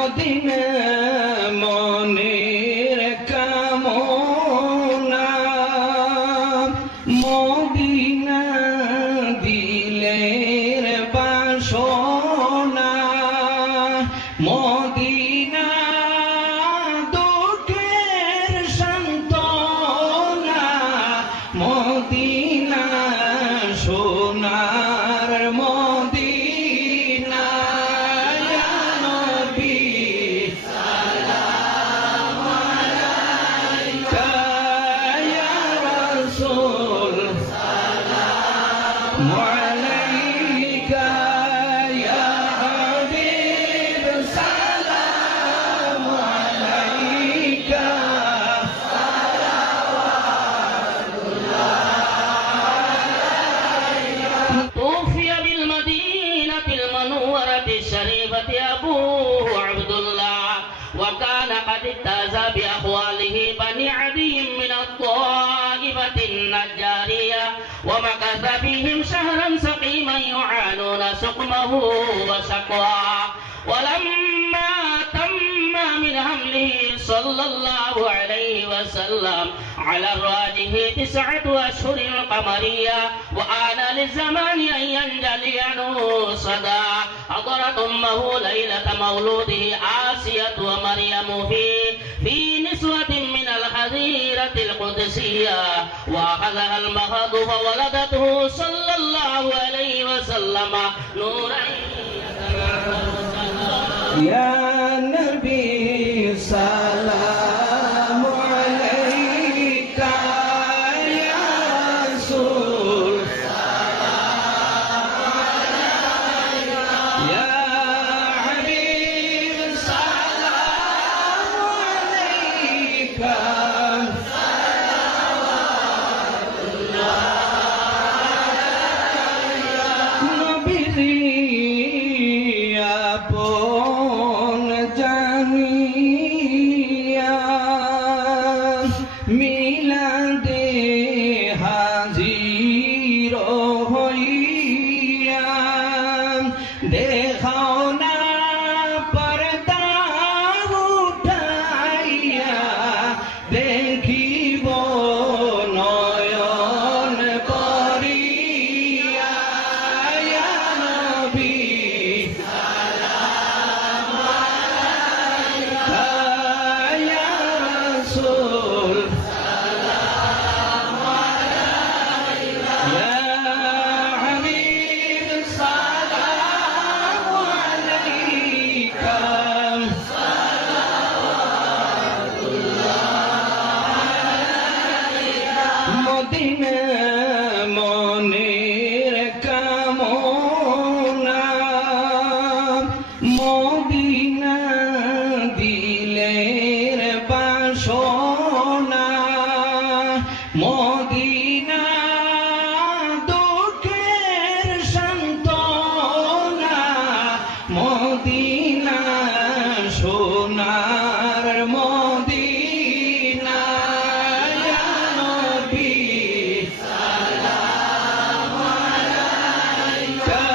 Medina মনের কামনা Medina দিলের বাসনা মদিনা দুঃখের সান্ত্বনা মদিনা সোনার মদিনা ইয়া নবী সালাম আলাইকা ইয়া রাসূল সালাম আলাইকা ইয়া হাবিব সালাম আলাইকা توفي بالمدينة المنورة الشريفة أبوه عبد الله وكان قد اجتاز بأخواله بني عدي من الطائفة النجارية ومكث بهم شهرا سقيما يعانون سقمه وسقواه ولما تم من حمله صلى الله عليه وسلم على الراجح 9 أشهر قمرية وآن للزمان أن ينجلي عنه صدى حضرت أمه ليلة مولوده آسية ومريم في نسوة من الحظيرة القدسية وأخذها المخاض فولدته صلى الله عليه وسلم نورا يا نبي سلام عليك يا رسول سلام عليك يا حبيب سلام عليك আপন জানিয়া মিলাদে হাজির হইয়া দেখাও না পর্দা উঠাইয়া দেখিব নয়ন করিয়া ইয়া নবী মদিনা মনের কামনা মদিনা দিলের বাসনা মদিনা দুঃখের সান্ত্বনা মদিনা সোনার মদিনা ইয়া নবী সালাম আলাইকা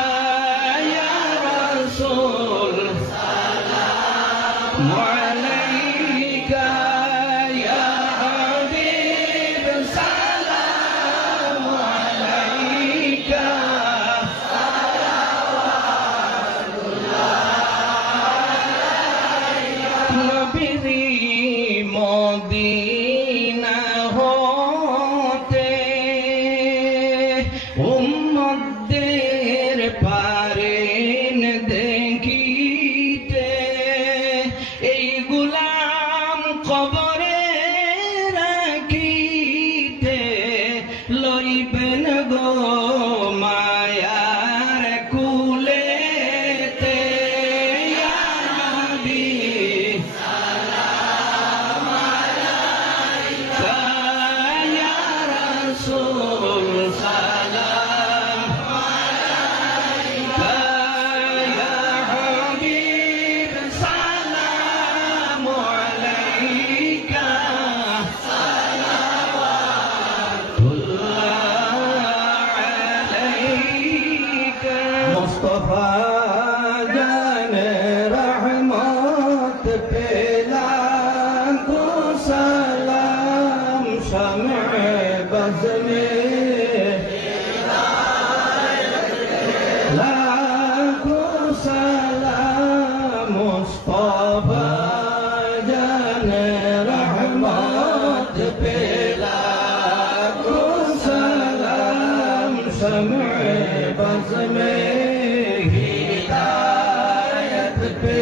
ইয়া রাসূল সালাম আলাইকা ইয়া হাবিব সালাম আলাইকা নবী মদিনা হতে উম্মতদের পারেন দেখিতে এই গুলাম কবরে রাখিতে লইবেন গো মায়ার কুলেতে ইয়া নবী সালাম আলাইকা पे लाखों सलाम शम्ए बज़ में लाखों सलाम मुस्तफा जाने रहमत पे लाखों सलाम शम्ए बज़ में हिदायत पे